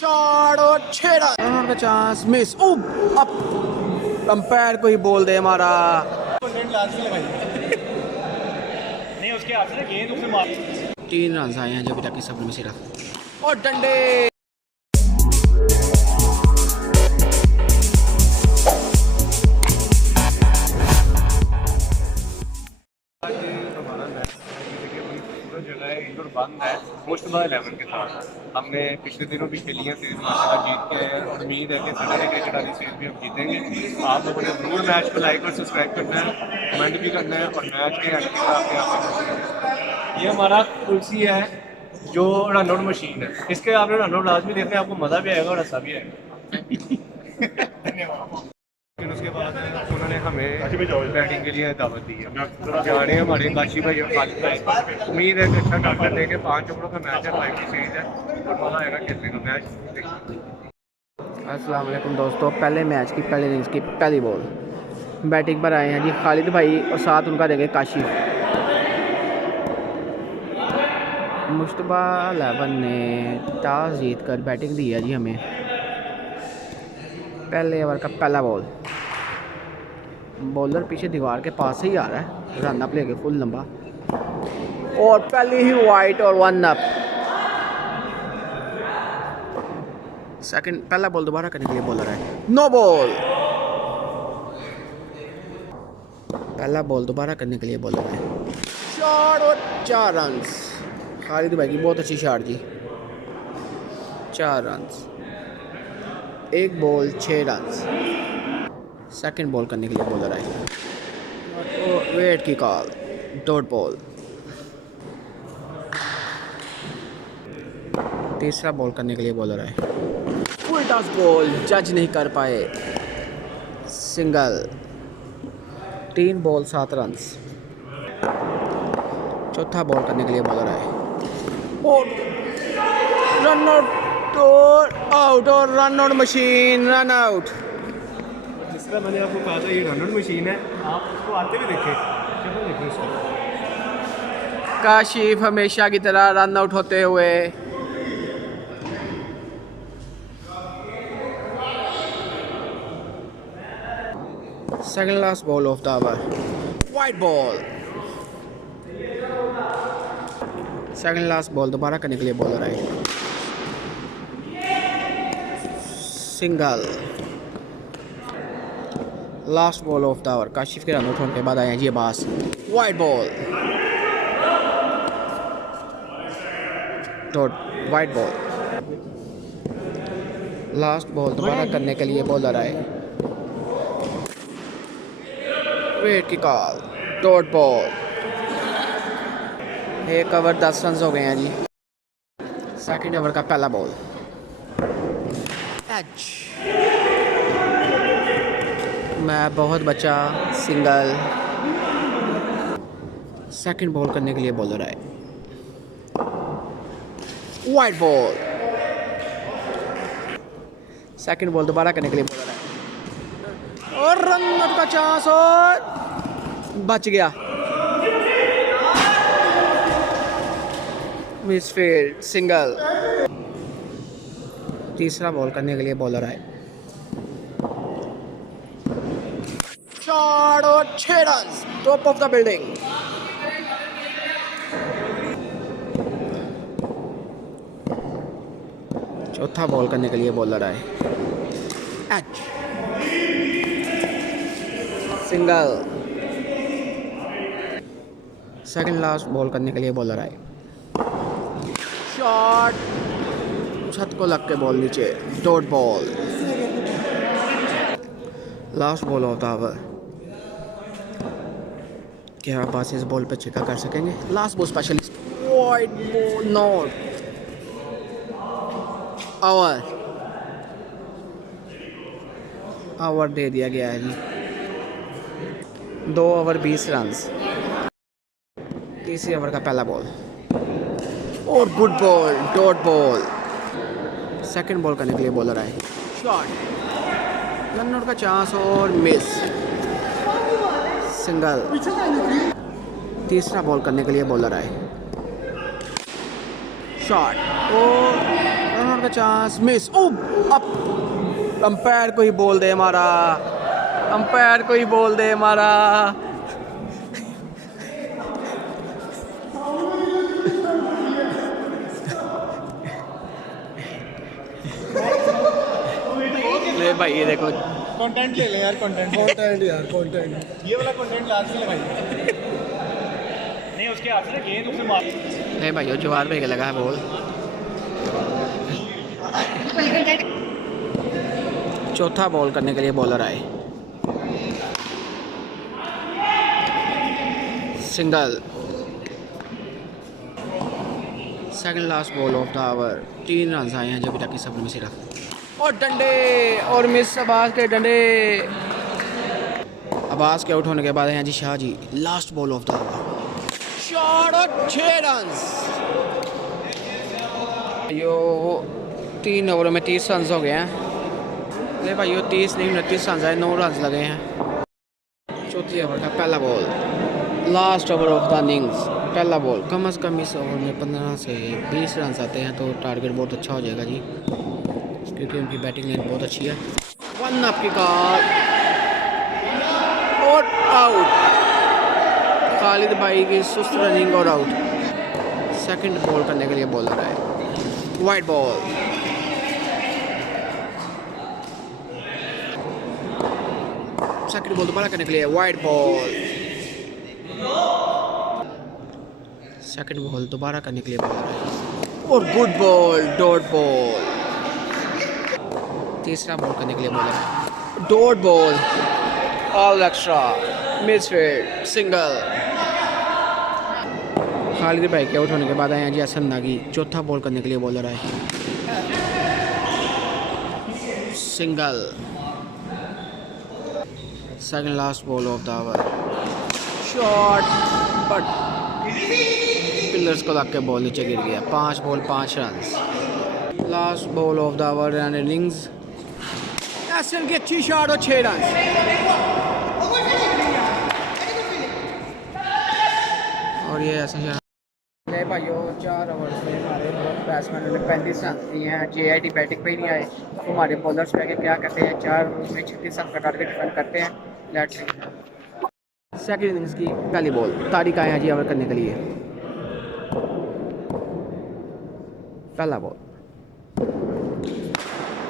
Shot और 6 run का chance miss. अब अंपायर को ही बोल दे हमारा। नहीं उसके हाथ से गेंद उसे मार 3 रन आए हैं जो अभी तक इस ओवर में सिर्फ। और डंडे जगह है इंडोर बंद है मुश्तबा 11 के साथ। हमने पिछले दिनों भी खेली है सीरीज माशाल्लाह जीत के हैं और उम्मीद है कि सैटरडे क्रिकेट वाली सीरीज भी हम जीतेंगे। आप लोगों ने जरूर मैच को लाइक और सब्सक्राइब करना है, कमेंट भी करना है और मैच के एंड के साथ ये हमारा तुलसी है जो रन आउट मशीन है। इसके आपने रन आउट लाजमी देखने आपको मज़ा भी आएगा और हंसा भी आएगा। धन्यवाद। फिर उसके बाद उन्होंने हमें बैटिंग के लिए दावत दी है। जा रहे हैं हमारे काशी भाई और खालिद भाई। उम्मीद है कि अच्छा टारगेट देंगे। 5 ओवरों का मैच है, 5 की सीरीज है और मज़ा आएगा खेलने का मैच। अस्सलाम वालेकुम दोस्तों, पहले मैच की पहले इनिंग्स की पहली बॉल बैटिंग पर आए हैं जी खालिद भाई और साथ उनका देंगे काशी। मुश्तबा 11 ने टॉस जीत कर बैटिंग दी है जी हमें। पहले ओवर का पहला बॉल, बॉलर पीछे दीवार के पास ही आ रहा है, रन अप लेके फुल लंबा और पहली ही वाइट और 1 अप। सेकंड पहला बॉल दोबारा करने के लिए बॉलर है, नो बॉल। पहला बॉल दोबारा करने के लिए बॉलर है, शॉट और 4 रन। खालिद भाई की बहुत अच्छी शॉट जी, 4 रन। एक बॉल 6 रन। सेकंड बॉल करने के लिए बॉलर आए, वेट की कॉल, डॉट बॉल। तीसरा बॉल करने के लिए बॉलर आए, फुल टॉस बॉल, जज नहीं कर पाए, सिंगल। 3 ball 7 run. चौथा बॉल करने के लिए बॉलर आए और रन आउट और आउट और run out machine, run out. जिस तरह मैंने आपको कहा था ये रन आउट मशीन है, आप उसको आते भी देखें, चलो देखें उसको। काशिफ हमेशा की तरह रन आउट होते हुए। Second last ball of the over, wide ball. Second last ball दोबारा करने के लिए बॉलर आए, single. Last ball of the over, Kashif के रन आउट होने के बाद आए हैं जी Abbas, wide ball, dot, wide ball. Last ball दोबारा करने के लिए बॉलर आए, वेट की कॉल, डॉट बॉल। एक ओवर 10 रन हो गए हैं जी। सेकंड ओवर का पहला बॉल, एच, मैं बहुत बचा, सिंगल। सेकंड बॉल करने के लिए बॉलर आए, वाइट बॉल। सेकंड बॉल दोबारा करने के लिए बॉलर आए और रन आउट का चांस और बच गया, मिसफील्ड, सिंगल। तीसरा बॉल करने के लिए बॉलर आए, शॉट और 6 run, top of the building. चौथा बॉल करने के लिए बॉलर आए, H, single. Second last ball करने के लिए बॉलर आए, शॉट, छत को लग के बॉल नीचे, dot ball. Last ball of the over, क्या आप इस बॉल पे छिका कर सकेंगे? Last ball specialist, wide ball, not over दे दिया गया है जी। 2 ओवर 20 रन। तीसरे ओवर का पहला बॉल और good ball, dot ball. Second ball करने के लिए बॉलर आए, शॉट, रन आउट का चांस और मिस, सिंगल। तीसरा बॉल करने के लिए बॉलर आए, शॉट और रन आउट का चांस, मिस। ओ अप, अंपायर को ही बोल दे हमारा, अंपायर को ही बोल दे हमारा। ले भाई ये देखो, कंटेंट ले लें यार, कंटेंट यार, कंटेंट ये वाला कंटेंट लास्ट में लगाइए। नहीं उसके हाथ से गेंद उसे मार। ले भाई जवार पे लगा है बॉल। चौथा बॉल करने के लिए बॉलर आए, single. Second last ball of the over. 3 run आए हैं जब तक इस ओवर में सिर्फ, और डंडे और मिस। अब्बास के डंडे, अब्बास के आउट होने के बाद हैं जी Shah ji. Last ball of the over, shot और 6 रन। यो 3 ओवरों में 30 रन हो गए हैं। ले भाई 30 नहीं 29 रन आए, 9 रन लगे हैं। चौथी ओवर का पहला ball, last over of the innings. पहला बॉल, कम अज़ कम इस ओवर में 15 से 20 रन आते हैं तो टारगेट बहुत अच्छा हो जाएगा जी, क्योंकि उनकी बैटिंग लाइन बहुत अच्छी है। 1 अप की कॉल और आउट। खालिद भाई की सुस्त रनिंग और आउट। सेकंड बॉल करने के लिए बॉलर आए, वाइड बॉल। सेकंड बॉल दोबारा करने के लिए वाइड बॉल। सेकंड बॉल दोबारा करने के लिए बॉलर आए और गुड बॉल, डॉट बॉल। तीसरा बॉल करने के लिए bowler, dot ball, all extra, misfield, single. Khalid भाई के आउट होने के बाद आए हैं जी हसन नागी। चौथा बॉल करने के लिए बॉलर आए, single. Second last ball of the over, shot but pillars को लग के बॉल नीचे गिर गया। 5 ball 5 run. Last ball of the over and innings, एसन की अच्छी शॉट और 6 रन। और ये ऐसा भाइयों 4 ओवर्स में हमारे बैट्समैन ने 35 रन दिए हैं। JIT बैटिंग पे ही नहीं आए, तो हमारे बॉलर्स पे क्या करते हैं, 4 ओवर्स में 36 रन का टारगेट डिफेंड करते हैं। लेट्स सेकंड इनिंग्स की पहली बॉल, तारिक आए हैं जी ओवर करने के लिए। पहला बॉल,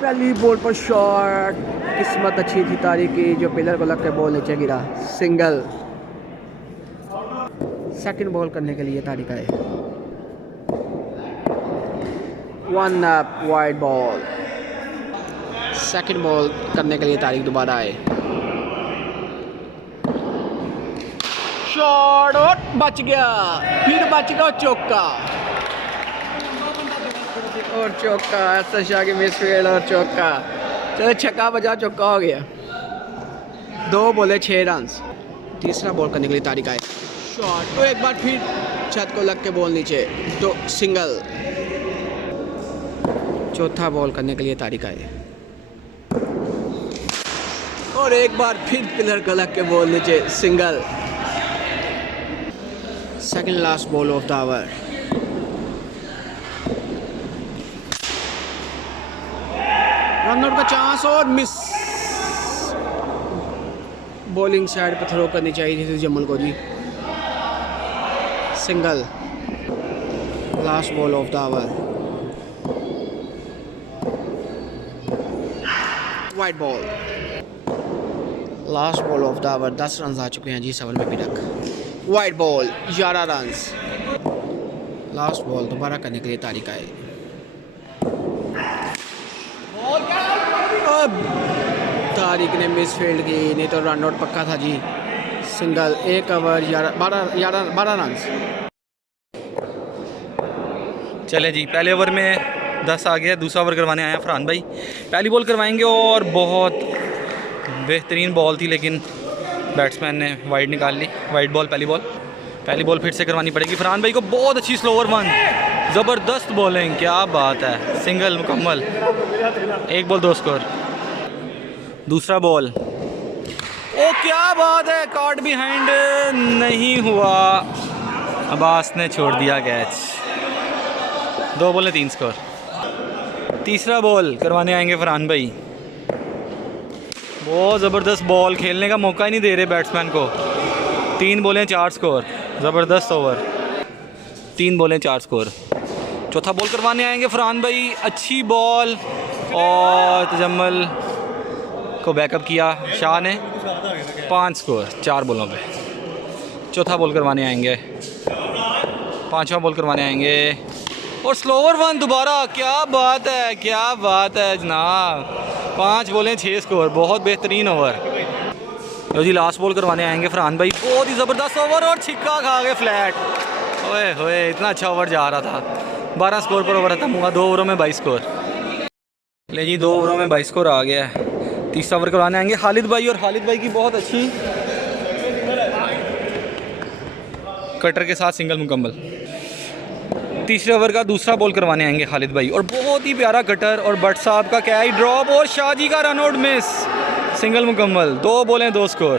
पहली बॉल पर शॉट, किस्मत अच्छी थी तारिक की, जो पिलर को लग के बॉल नीचे गिरा, सिंगल। सेकंड बॉल करने के लिए तारिक आए, 1 up, wide ball. Second ball करने के लिए तारिक दोबारा आए, शॉट और बच गया, फिर बच गया चौका और चौका। ऐसा शाह की मिसफील्ड और चौका। चलो छक्का बजा, चौका हो गया। 2 बॉले 6 रन। तीसरा बॉल करने के लिए तारिक आए, शॉट तो एक बार फिर छत को लग के बॉल नीचे, तो सिंगल। चौथा बॉल करने के लिए तारिक आए और एक बार फिर पिलर को लग के बॉल नीचे, single. Second last ball of the over, run out का चांस और मिस। बॉलिंग साइड पर थ्रो करनी चाहिए थी जमल को जी, single. Last ball of the over, wide ball. Last ball of the over, 10 run आ चुके हैं जी इस ओवर में अभी तक। Wide ball, 11 run. Last ball दोबारा करने के लिए तारिक आए, अब तारिक ने मिसफील्ड की, नहीं तो रन आउट पक्का था जी, सिंगल। 1 over 12 run. चले जी, पहले ओवर में 10 आ गया, दूसरा ओवर करवाने आया फरहान भाई। पहली बॉल करवाएंगे और बहुत बेहतरीन बॉल थी, लेकिन बैट्समैन ने वाइड निकाल ली। वाइड बॉल, पहली बॉल फिर से करवानी पड़ेगी फरहान भाई को। बहुत अच्छी स्लो ओवर 1, ज़बरदस्त बॉलिंग, क्या बात है, सिंगल मुकम्मल। 1 बॉल 2 स्कोर। दूसरा बॉल, ओ क्या बात है, कॉट बिहाइंड नहीं हुआ, अब्बास ने छोड़ दिया कैच। 2 ball 3 score. तीसरा बॉल करवाने आएंगे फरहान भाई। बहुत ज़बरदस्त बॉल, खेलने का मौका ही नहीं दे रहे बैट्समैन को। 3 बॉलें 4 स्कोर, ज़बरदस्त ओवर। 3 बॉलें 4 स्कोर। चौथा बॉल करवाने आएंगे फरहान भाई। अच्छी बॉल और तजम्मल को बैकअप किया शाह ने। 5 स्कोर 4 बॉलों पे। चौथा बॉल करवाने आएंगे, 5वां बॉल करवाने आएंगे और स्लोवर वन दोबारा। क्या बात है, क्या बात है जनाब। 5 बॉलें 6 स्कोर, बहुत बेहतरीन ओवर। लो जी लास्ट बॉल करवाने आएंगे फरहान भाई। बहुत ही ज़बरदस्त ओवर और छिक्का खा गए फ्लैट। ओए होए, इतना अच्छा ओवर जा रहा था। 12 स्कोर पर ओवर खत्म हुआ। 2 ओवरों में 22 स्कोर। ले जी 2 ओवरों में 22 स्कोर आ गया है। तीसरा ओवर करवाने आएंगे खालिद भाई और खालिद भाई की बहुत अच्छी कटर के साथ सिंगल मुकम्मल। तीसरे ओवर का दूसरा बॉल करवाने आएंगे खालिद भाई और बहुत ही प्यारा कटर और भट्ट साहब का क्या ही ड्रॉप और शाहजी का रन आउट मिस, सिंगल मुकम्मल। 2 बॉलें 2 स्कोर।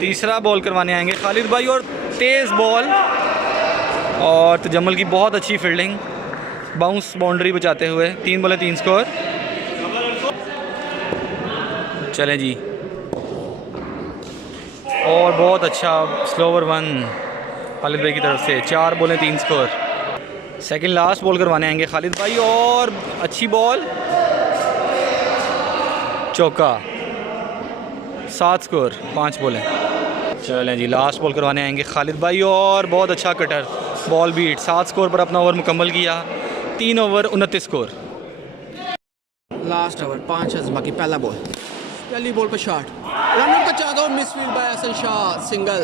तीसरा बॉल करवाने आएंगे खालिद भाई और तेज़ बॉल और तजम्मल की बहुत अच्छी फील्डिंग, बाउंस बाउंड्री बचाते हुए। 3 बॉलें 3 स्कोर। चलें जी, और बहुत अच्छा स्लोवर वन खालिद भाई की तरफ से। 4 बॉलें 3 स्कोर। सेकंड लास्ट बॉल करवाने आएंगे खालिद भाई और अच्छी बॉल, चौका। 7 स्कोर 5 बॉलें। चलें जी लास्ट बॉल करवाने आएंगे खालिद भाई और बहुत अच्छा कटर, बॉल बीट। 7 स्कोर पर अपना ओवर मुकम्मल किया। 3 ओवर 29 स्कोर। लास्ट ओवर 5 अजमा की पहला बॉल, पहली बॉल पर शॉट, रनर का चादर misfield by Hasan Shah, single.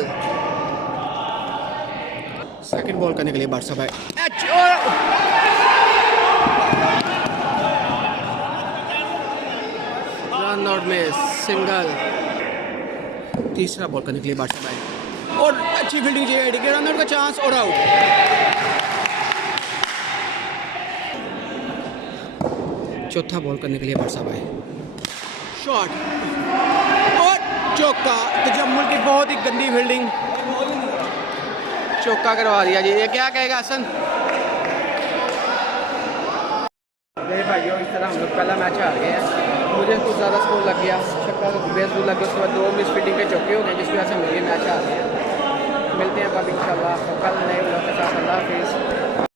Second ball करने के लिए बादशाह भाई रन आउट मिस, सिंगल। तीसरा बॉल करने के लिए बादशाह भाई और अच्छी फील्डिंग चाहिए, रन आउट का चांस और आउट। चौथा बॉल करने के लिए बादशाह भाई, शॉट और चौका। तजम्मुल की बहुत ही गंदी फील्डिंग, चौका करवा दिया जी। ये क्या कहेगा हसन? मेरे भाइयों इस तरह हम लोग पहला मैच हार गए हैं। मुझे कुछ ज़्यादा स्कोर लग गया, छक्का तो बेसबॉल लग गया, उसके बाद 2 मिस फील्डिंग के चौके हो गए, जिसकी वजह से हम ये मैच हार गए हैं। मिलते हैं अब इंशाल्लाह कल नए ब्लॉग के साथ। अल्लाह हाफिज़।